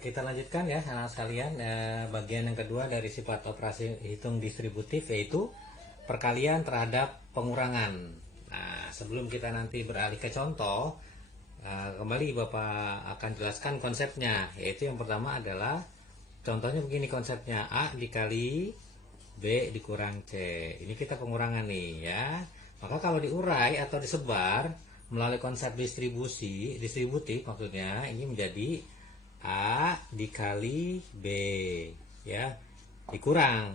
kita lanjutkan ya anak sekalian, bagian yang kedua dari sifat operasi hitung distributif, yaitu perkalian terhadap pengurangan. Nah, sebelum kita nanti beralih ke contoh, kembali Bapak akan jelaskan konsepnya, yaitu yang pertama adalah contohnya begini konsepnya: A dikali B dikurang C. Ini kita pengurangan nih ya. Maka kalau diurai atau disebar melalui konsep distributif maksudnya, ini menjadi A dikali B ya, dikurang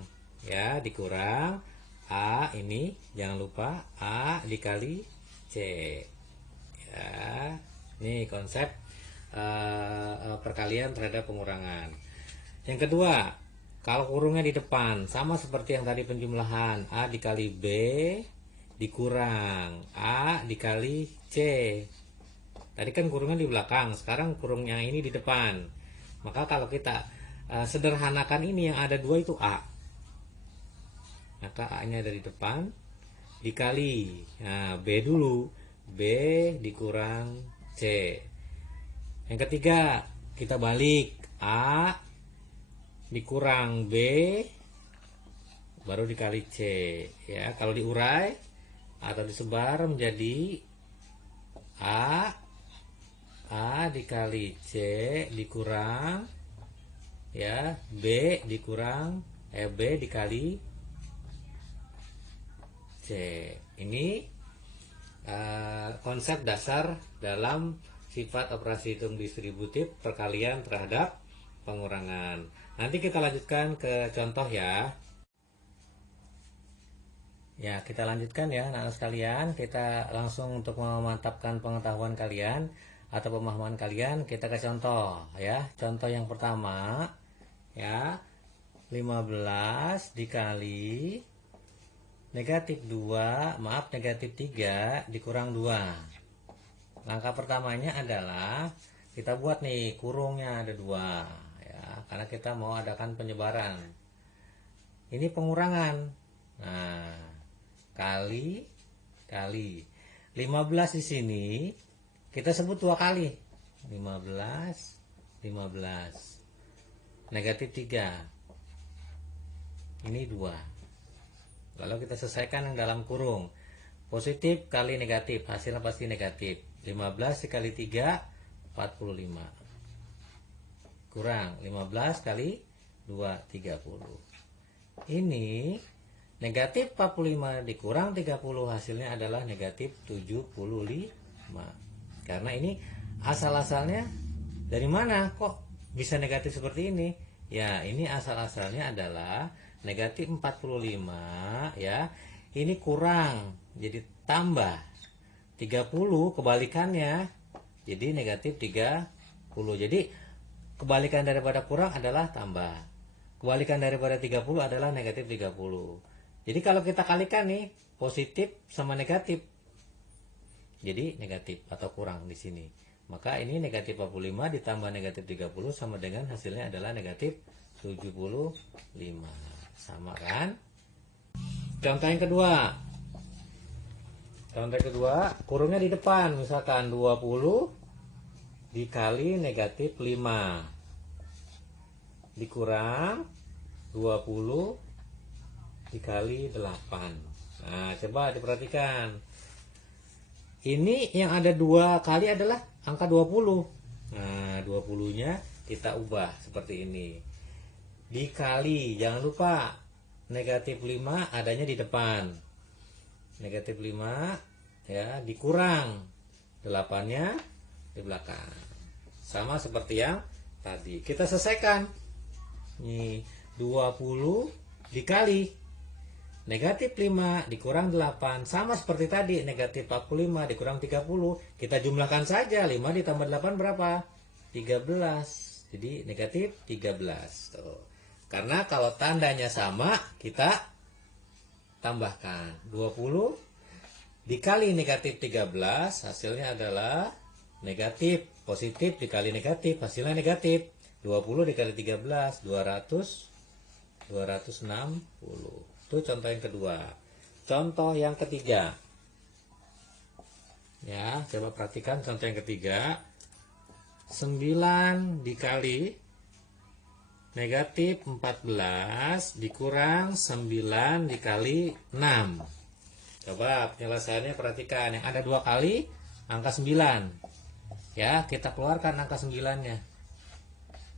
A, ini jangan lupa A dikali C ya. Ini konsep perkalian terhadap pengurangan. Yang kedua, kalau kurungnya di depan sama seperti yang tadi penjumlahan, A dikali B dikurang A dikali C. Tadi kan kurungnya di belakang, sekarang kurungnya ini di depan. Maka kalau kita sederhanakan ini, yang ada dua itu A, maka A nya dari depan dikali, nah, B dulu, B dikurang C. Yang ketiga, kita balik, A dikurang B baru dikali C ya. Kalau diurai atau disebar menjadi A dikali C dikurang ya B dikurang B dikali C. Ini konsep dasar dalam sifat operasi hitung distributif perkalian terhadap pengurangan. Nanti kita lanjutkan ke contoh ya. Ya, kita lanjutkan ya anak-anak sekalian. Kita langsung untuk memantapkan pengetahuan kalian atau pemahaman kalian, kita ke contoh ya. Contoh yang pertama ya, 15 dikali negatif 2, maaf negatif 3 dikurang 2. Langkah pertamanya adalah kita buat nih kurungnya ada 2 ya, karena kita mau adakan penyebaran. Ini pengurangan. Nah, kali 15 di sini kita sebut 2 kali. 15 negatif 3. Ini 2. Lalu kita selesaikan yang dalam kurung. Positif kali negatif, hasilnya pasti negatif. 15 dikali 3 45. Kurang 15 kali 2 30. Ini negatif 45 dikurang 30, hasilnya adalah negatif 75. Karena ini asal-asalnya dari mana kok bisa negatif seperti ini? Ya, ini asal-asalnya adalah negatif 45 ya. Ini kurang jadi tambah 30, kebalikannya jadi negatif 30. Jadi kebalikan daripada kurang adalah tambah. Kebalikan daripada 30 adalah negatif 30. Jadi kalau kita kalikan nih, positif sama negatif, jadi negatif atau kurang di sini. Maka ini negatif 45 ditambah negatif 30 sama dengan hasilnya adalah negatif 75. Sama kan? Contoh yang kedua. Contoh yang kedua, kurungnya di depan, misalkan 20 dikali negatif 5 dikurang 20 dikali 8. Nah, coba diperhatikan. Ini yang ada 2 kali adalah angka 20. Nah, 20-nya kita ubah seperti ini. Dikali, jangan lupa negatif 5 adanya di depan. Negatif 5 ya, dikurang 8-nya di belakang. Sama seperti yang tadi. Kita selesaikan. Nih, 20 dikali negatif 5 dikurang 8, sama seperti tadi, negatif 45 dikurang 30. Kita jumlahkan saja, 5 ditambah 8 berapa? 13. Jadi negatif 13. Tuh. Karena kalau tandanya sama, kita tambahkan. 20 dikali negatif 13, hasilnya adalah negatif. Positif dikali negatif, hasilnya negatif. 20 dikali 13, 260. Itu contoh yang kedua. Contoh yang ketiga. Ya, coba perhatikan contoh yang ketiga. 9 dikali Negatif 14 dikurang 9 dikali 6. Coba penyelesaiannya perhatikan. Yang ada 2 kali angka 9. Ya, kita keluarkan angka 9-nya.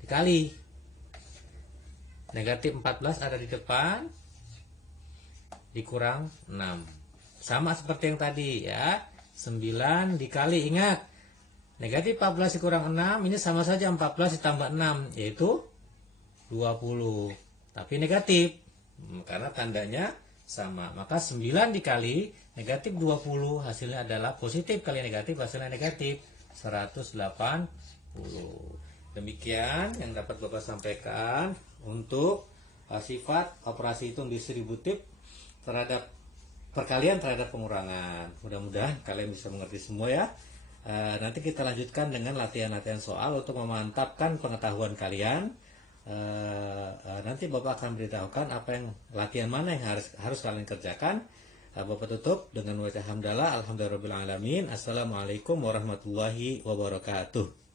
Dikali. Negatif 14 ada di depan. Dikurang 6. Sama seperti yang tadi ya. 9 dikali, ingat. Negatif 14 dikurang 6, ini sama saja 14 ditambah 6, yaitu 20. Tapi negatif, karena tandanya sama. Maka 9 dikali negatif 20, hasilnya adalah positif kali negatif, hasilnya negatif 180. Demikian yang dapat Bapak sampaikan untuk sifat operasi hitung distributif terhadap perkalian terhadap pengurangan. Mudah-mudahan kalian bisa mengerti semua ya. Nanti kita lanjutkan dengan latihan-latihan soal untuk memantapkan pengetahuan kalian. Nanti Bapak akan beritahukan apa yang latihan mana yang harus kalian kerjakan. Bapak tutup dengan membaca hamdalah, alhamdulillahirabbil alamin. Assalamualaikum warahmatullahi wabarakatuh.